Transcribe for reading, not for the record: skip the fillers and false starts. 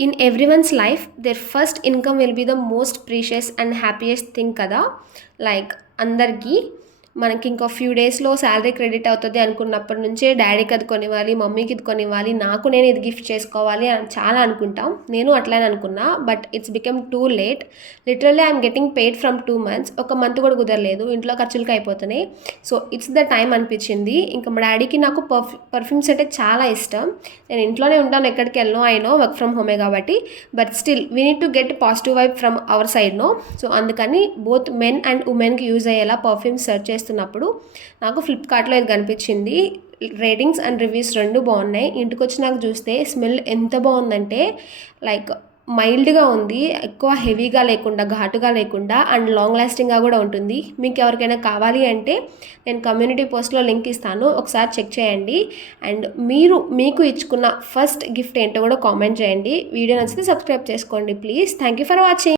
In everyone's life, their first income will be the most precious and happiest thing కదా. Like అందరికీ మనకి ఇంకో few డేస్లో salary credit అవుతుంది అనుకున్నప్పటి నుంచే డాడీకి అది కొనివ్వాలి, మమ్మీకి ఇది కొనివ్వాలి, నాకు నేను ఇది గిఫ్ట్ చేసుకోవాలి అని చాలా అనుకుంటాం. నేను అట్లానే అనుకున్నా, but it's become too late. Literally I'm getting paid from 2 months. ఒక మంత్ కూడా కుదరలేదు, ఇంట్లో ఖర్చులకి అయిపోతున్నాయి. సో ఇట్స్ ద టైం అనిపించింది. ఇంకా మా డాడీకి నాకు పర్ఫ్యూమ్స్ అంటే చాలా ఇష్టం. నేను ఇంట్లోనే ఉంటాను, ఎక్కడికి వెళ్ళను. ఐ నో వర్క్ ఫ్రమ్ హోమే కాబట్టి, but still we need to get positive vibe from our side no. So అందుకని బోత్ మెన్ అండ్ ఉమెన్కి యూజ్ అయ్యేలా పర్ఫ్యూమ్స్ సెర్చ్ చేస్తున్నప్పుడు నాకు ఫ్లిప్కార్ట్లో ఇది కనిపించింది. రేటింగ్స్ అండ్ రివ్యూస్ రెండు బాగున్నాయి. ఇంటికి వచ్చి నాకు చూస్తే స్మెల్ ఎంత బాగుందంటే లైక్ మైల్డ్గా ఉంది, ఎక్కువ హెవీగా లేకుండా, ఘాటుగా లేకుండా, అండ్ లాంగ్ లాస్టింగ్గా కూడా ఉంటుంది. మీకు ఎవరికైనా కావాలి అంటే నేను కమ్యూనిటీ పోస్ట్లో లింక్ ఇస్తాను, ఒకసారి చెక్ చేయండి. అండ్ మీకు ఇచ్చుకున్న ఫస్ట్ గిఫ్ట్ ఏంటో కూడా కామెంట్ చేయండి. వీడియో నచ్చితే సబ్స్క్రైబ్ చేసుకోండి please. Thank you for watching.